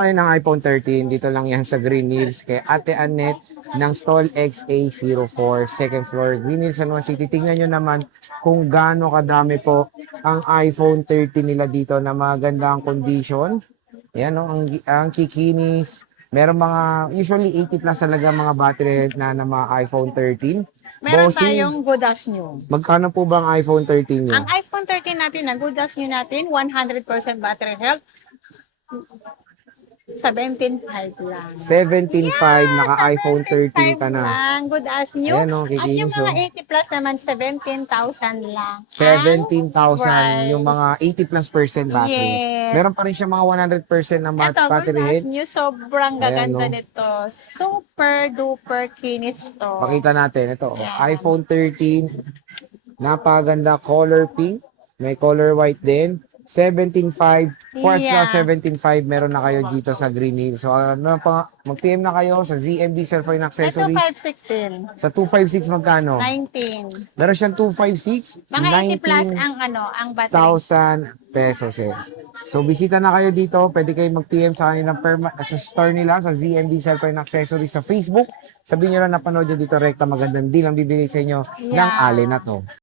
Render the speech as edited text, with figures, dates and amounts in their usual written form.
Ngayon ng iPhone 13, dito lang yan sa Green Hills kay Ate Annette ng Stall XA04, second floor, Green Hills, San Juan City. Tingnan nyo naman kung gaano kadami po ang iPhone 13 nila dito na magandang condition. Ayan, no, ang kikinis. Meron mga, usually 80 plus talaga mga battery na mga iPhone 13. Meron Bossing, tayong good as new. magkano po ba ang iPhone 13 nyo? Ang iPhone 13 natin, na good as new natin, 100% battery health, 17.5 lang. 17.5, naka-iPhone 13 ka 17.5 na. lang, good as new. Ayan, no, At yung kikinis, mga oh. 80 plus naman, 17,000 lang. 17,000 yung price. mga 80 plus percent battery. Yes. Meron pa rin siya mga 100% na Ito, good battery as head. new. Sobrang Ayan, gaganda no. nito. Super duper kinis to. Pakita natin ito. Ayan. iPhone 13, napaganda color pink, may color white din. 17.5, Force Plus Yeah. 17.5 meron na kayo dito sa Green Hills. So mag-PM na kayo sa ZMB Cellphone Ito, Accessories. 516. Sa 256 magkano? 19. Meron siyang 256, Mga 80 plus 19,000 ang ang battery. pesos. So, bisita na kayo dito. Pwede kayo mag-PM sa kanilang sa store nila, sa ZMB Cellphone Accessories sa Facebook. Sabihin nyo lang napanood nyo dito, rekta magandang deal ang bibigay sa inyo ng Yeah. Ali na to.